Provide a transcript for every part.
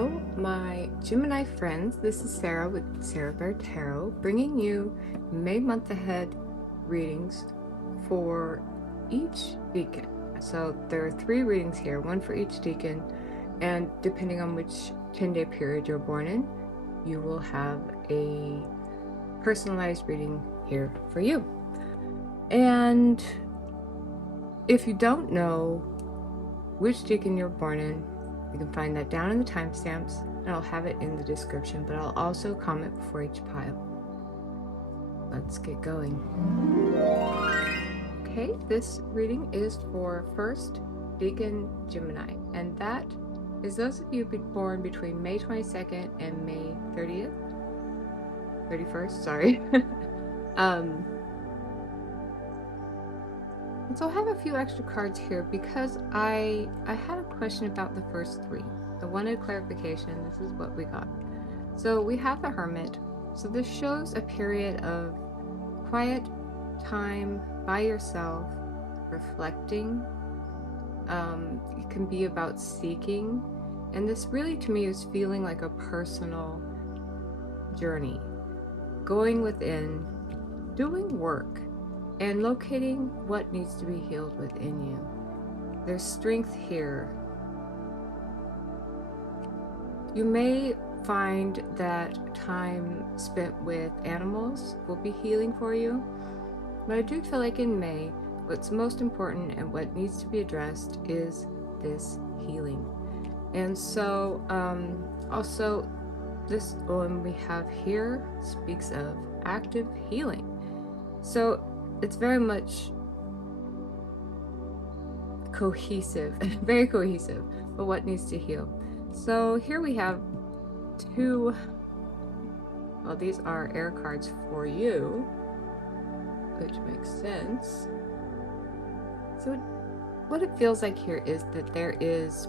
Hello, my Gemini friends. This is Sarah with Sarah Bear Tarot, bringing you May month ahead readings for each decan. So there are 3 readings here, one for each decan, and depending on which 10-day period you're born in, you will have a personalized reading here for you. And if you don't know which decan you're born in, you can find that down in the timestamps, and I'll have it in the description, but I'll also comment before each pile. Let's get going. Okay, this reading is for first DECAN Gemini, and that is those of you born between May 22nd and May 31st, sorry. And so I have a few extra cards here because I had a question about the first 3. I wanted clarification. This is what we got. So we have the Hermit. So this shows a period of quiet time by yourself, reflecting. It can be about seeking. And this really to me is feeling like a personal journey. Going within, doing work, and locating what needs to be healed within you. There's strength here. You may find that time spent with animals will be healing for you, but I do feel like in May, what's most important and what needs to be addressed is this healing. And so also this one we have here speaks of active healing. So it's very much cohesive, very cohesive, but what needs to heal. So here we have 2, well, these are air cards for you, which makes sense. So what it feels like here is that there is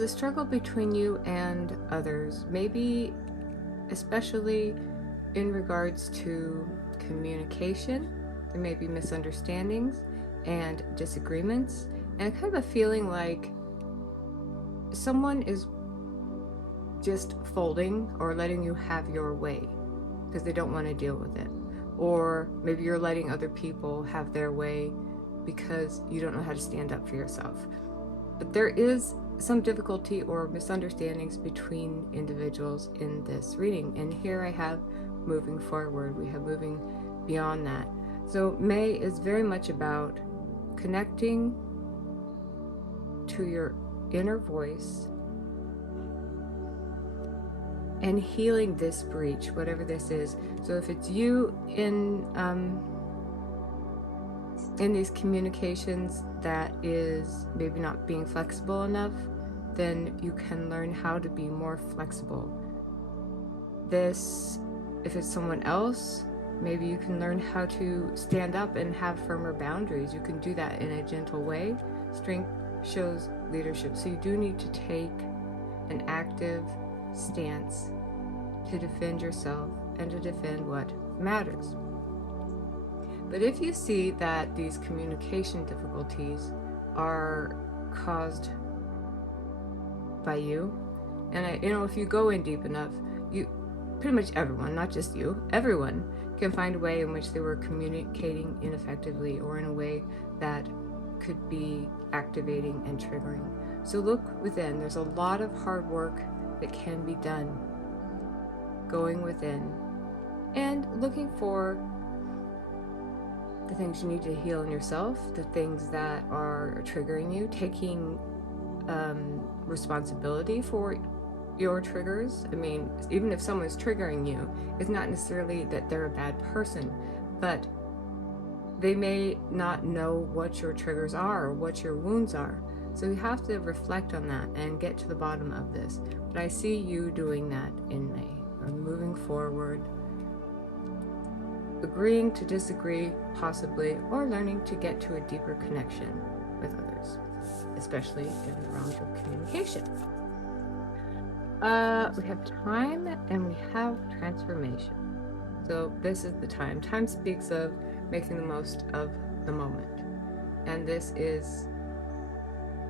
a struggle between you and others, maybe especially in regards to communication. There may be misunderstandings and disagreements, and kind of a feeling like someone is just folding or letting you have your way because they don't want to deal with it. Or maybe you're letting other people have their way because you don't know how to stand up for yourself. But there is some difficulty or misunderstandings between individuals in this reading. And here I have moving forward, we have moving beyond that. So May is very much about connecting to your inner voice and healing this breach, whatever this is. So if it's you in these communications that is maybe not being flexible enough, then you can learn how to be more flexible. This, if it's someone else, maybe you can learn how to stand up and have firmer boundaries. You can do that in a gentle way. Strength shows leadership. So you do need to take an active stance to defend yourself and to defend what matters. But if you see that these communication difficulties are caused by you, and if you go in deep enough, pretty much everyone, not just you, everyone can find a way in which they were communicating ineffectively or in a way that could be activating and triggering. So look within. There's a lot of hard work that can be done going within and looking for the things you need to heal in yourself, the things that are triggering you, taking responsibility for your triggers. I mean, even if someone's triggering you, it's not necessarily that they're a bad person, but they may not know what your triggers are or what your wounds are. So you have to reflect on that and get to the bottom of this. But I see you doing that in May, or moving forward, agreeing to disagree, possibly, or learning to get to a deeper connection with others, especially in the realms of communication. We have time and we have transformation. So this is the time. Time speaks of making the most of the moment. And this is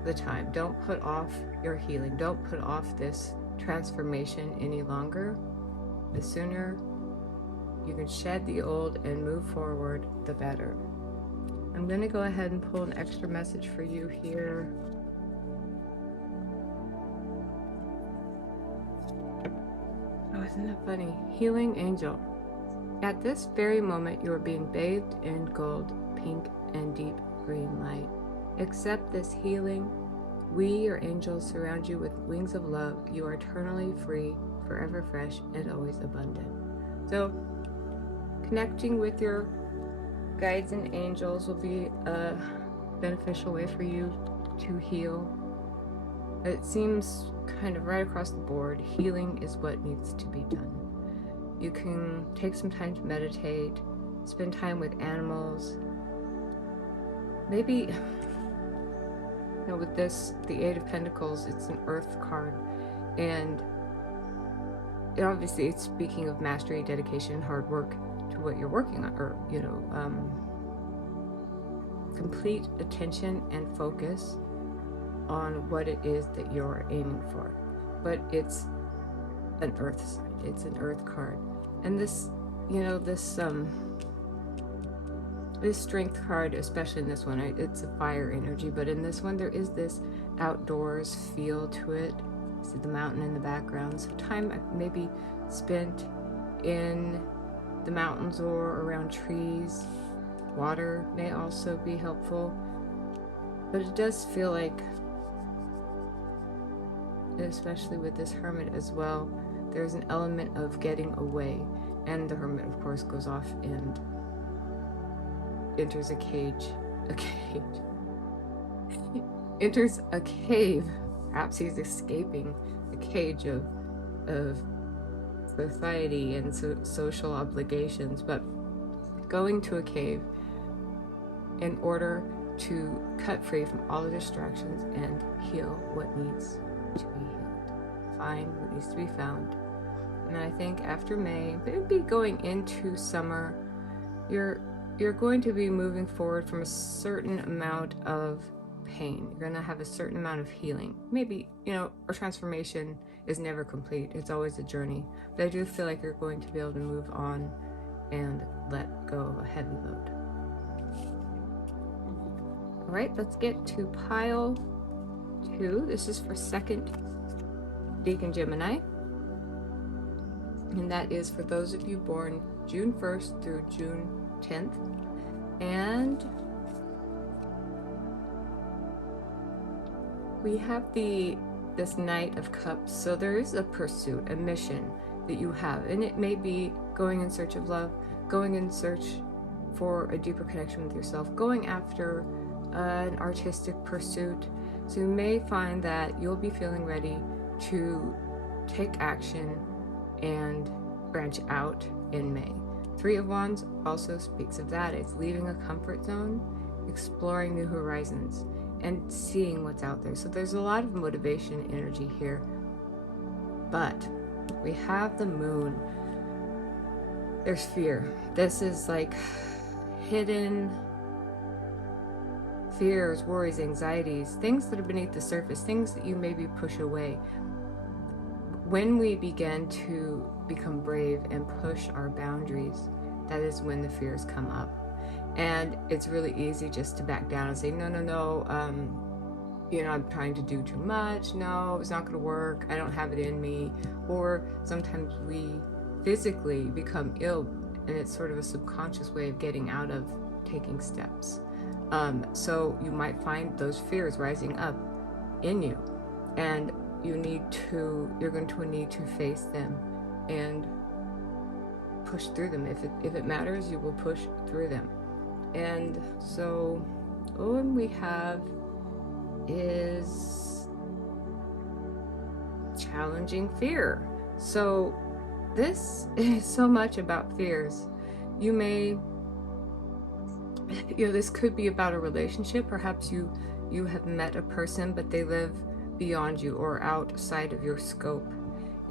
the time. Don't put off your healing. Don't put off this transformation any longer. The sooner you can shed the old and move forward, the better. I'm going to go ahead and pull an extra message for you here. Oh, isn't that funny? Healing angel. At this very moment, you are being bathed in gold, pink, and deep green light. Accept this healing. We, your angels, surround you with wings of love. You are eternally free, forever fresh, and always abundant. So, connecting with your guides and angels will be a beneficial way for you to heal. It seems kind of right across the board, healing is what needs to be done. You can take some time to meditate, spend time with animals. Maybe, with this, the Eight of Pentacles, it's an Earth card, and obviously it's speaking of mastery, dedication, hard work to what you're working on, or, complete attention and focus on what it is that you're aiming for. But it's an Earth sign. It's an Earth card. And this, this strength card, especially in this one, it's a fire energy, but in this one there is this outdoors feel to it. See the mountain in the background. So time maybe spent in the mountains or around trees. Water may also be helpful. But it does feel like, especially with this hermit as well, there's an element of getting away. And the hermit, of course, goes off and enters a cage. Enters a cave. Perhaps he's escaping the cage of society and social obligations, but going to a cave in order to cut free from all the distractions and heal what needs to be healed. Find what needs to be found. And I think after May, maybe going into summer, you're going to be moving forward from a certain amount of pain. You're going to have a certain amount of healing. Maybe, a transformation is never complete. It's always a journey. But I do feel like you're going to be able to move on and let go of a heavy load. All right, let's get to pile 2. This is for 2nd DECAN Gemini. And that is for those of you born June 1st through June 10th. And we have this Knight of Cups. So there is a pursuit, a mission that you have. And it may be going in search of love, going in search for a deeper connection with yourself, going after an artistic pursuit. So you may find that you'll be feeling ready to take action and branch out in May. 3 of Wands also speaks of that. It's leaving a comfort zone, exploring new horizons, and seeing what's out there. So there's a lot of motivation energy here. But we have the Moon. There's fear. This is like hidden fears, worries, anxieties, things that are beneath the surface, things that you maybe push away. When we begin to become brave and push our boundaries, that is when the fears come up. And it's really easy just to back down and say, no, I'm trying to do too much. No, it's not going to work. I don't have it in me. Or sometimes we physically become ill, and it's sort of a subconscious way of getting out of taking steps. So you might find those fears rising up in you, and you're going to need to face them and push through them. If it matters, you will push through them. And so all we have is challenging fear. So this is so much about fears. You may, this could be about a relationship. Perhaps you have met a person, but they live beyond you or outside of your scope.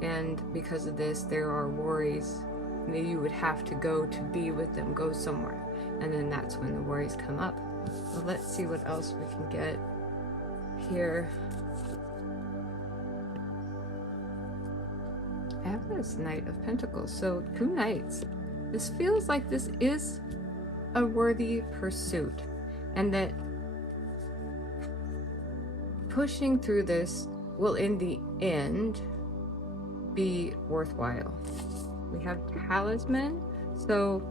And because of this, there are worries. Maybe you would have to go to be with them, go somewhere. And then that's when the worries come up. So let's see what else we can get here, I have this Knight of Pentacles. So 2 knights. This feels like this is a worthy pursuit, and that pushing through this will in the end be worthwhile. We have Talisman. So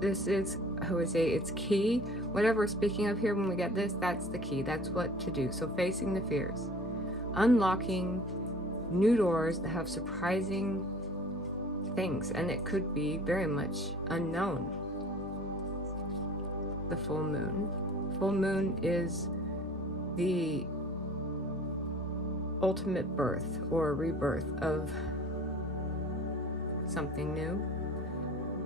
this is, I would say, it's key. Whatever we're speaking of here when we get this, that's the key. That's what to do. So facing the fears. Unlocking new doors that have surprising things. And it could be very much unknown. The full moon. Full moon is the ultimate birth or rebirth of something new.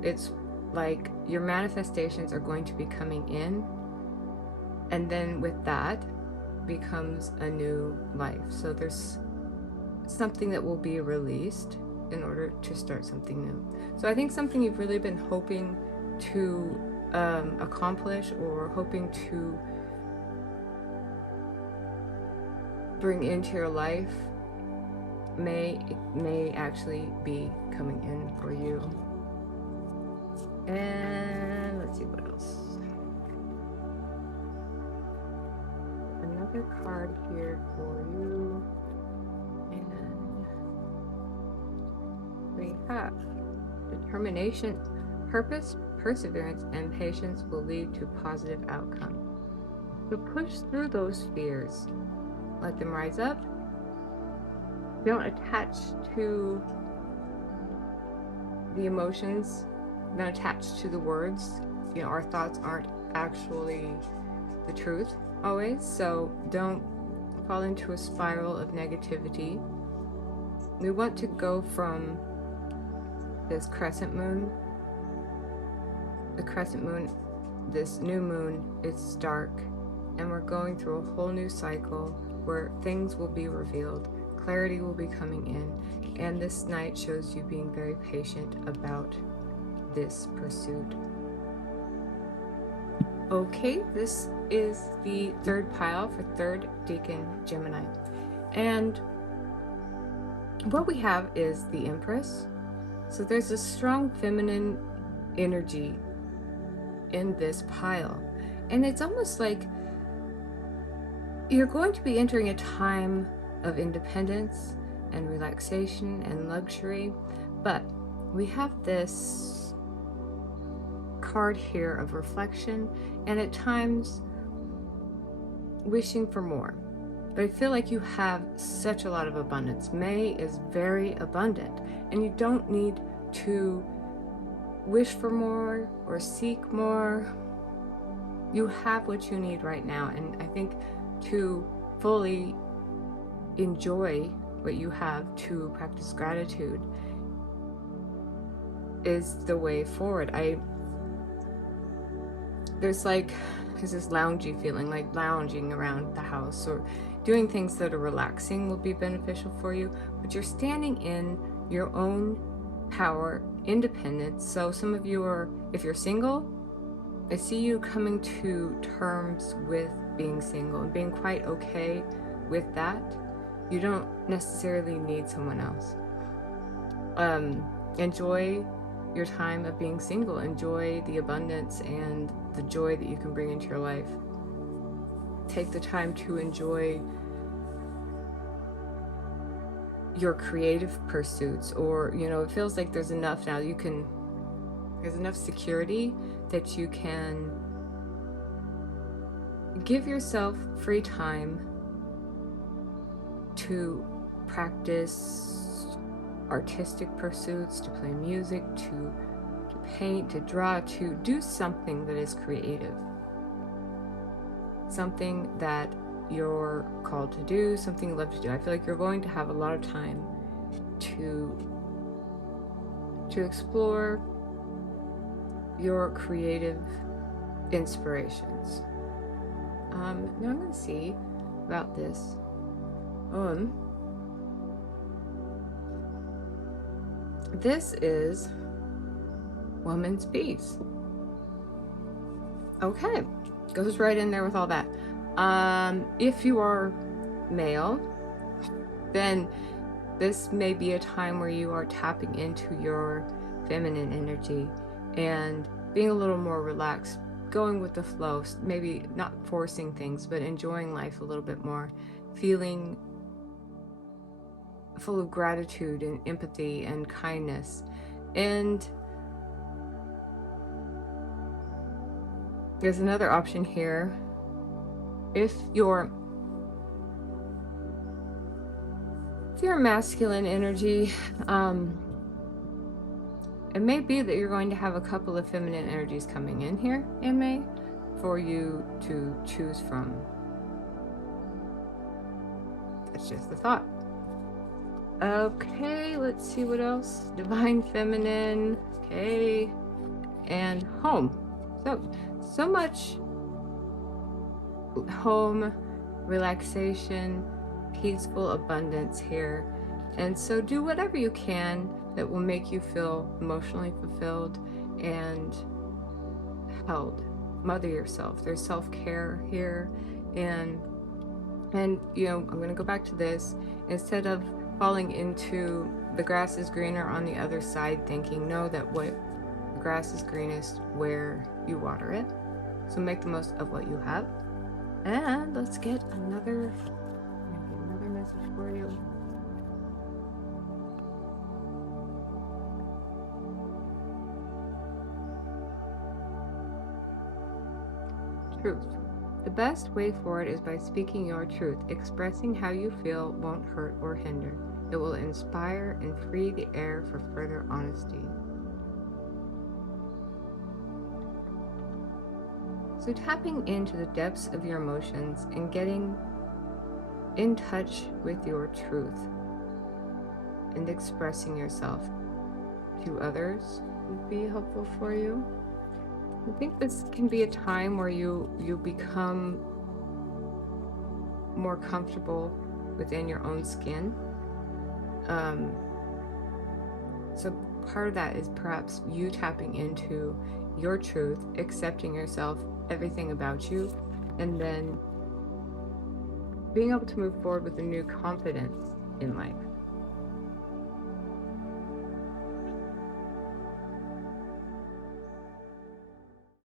It's like your manifestations are going to be coming in, and then with that becomes a new life. So there's something that will be released in order to start something new. So I think something you've really been hoping to accomplish or hoping to bring into your life may actually be coming in for you. And let's see what else. Another card here for you. And we have determination, purpose, perseverance, and patience will lead to positive outcome. So push through those fears. Let them rise up. Don't attach to the emotions. Don't attach to the words. You know, our thoughts aren't actually the truth always. So don't fall into a spiral of negativity. We want to go from this crescent moon. The crescent moon, this new moon, it's dark. And we're going through a whole new cycle where things will be revealed, clarity will be coming in, and this night shows you being very patient about this pursuit. Okay, this is the third pile for third Decan Gemini. And what we have is the Empress. So there's a strong feminine energy in this pile. And it's almost like you're going to be entering a time of independence and relaxation and luxury, but we have this card here of reflection and at times wishing for more. But I feel like you have such a lot of abundance. May is very abundant, and you don't need to wish for more or seek more. You have what you need right now, and I think to fully enjoy what you have, to practice gratitude, is the way forward. There's this loungy feeling, like lounging around the house or doing things that are relaxing will be beneficial for you, but you're standing in your own power, independence. So some of you are, if you're single, I see you coming to terms with being single and being quite okay with that. You don't necessarily need someone else. Enjoy your time of being single. Enjoy the abundance and the joy that you can bring into your life. Take the time to enjoy your creative pursuits, or, you know, it feels like there's enough now. There's enough security that you can give yourself free time to practice artistic pursuits, to play music, to paint, to draw, to do something that is creative. Something that you're called to do, something you love to do. I feel like you're going to have a lot of time to explore your creative inspirations. Now I'm going to see about this. This is Woman's Peace. Okay, goes right in there with all that. If you are male, then this may be a time where you are tapping into your feminine energy and being a little more relaxed, going with the flow, maybe not forcing things, but enjoying life a little bit more, feeling full of gratitude and empathy and kindness. And there's another option here. If you're masculine energy, it may be that you're going to have a couple of feminine energies coming in here in May for you to choose from. That's just the thought. Okay, let's see what else. Divine feminine, okay, and home. So much home, relaxation, peaceful abundance here. And so do whatever you can that will make you feel emotionally fulfilled and held. Mother yourself. There's self-care here. And you know, I'm going to go back to this. Instead of falling into the grass is greener on the other side, thinking, know that what the grass is greenest where you water it. So make the most of what you have. And let's get another message for you. Truth. The best way forward is by speaking your truth. Expressing how you feel won't hurt or hinder. It will inspire and free the air for further honesty. So tapping into the depths of your emotions and getting in touch with your truth and expressing yourself to others would be helpful for you. I think this can be a time where you become more comfortable within your own skin. So part of that is perhaps you tapping into your truth, accepting yourself, everything about you, and then being able to move forward with a new confidence in life.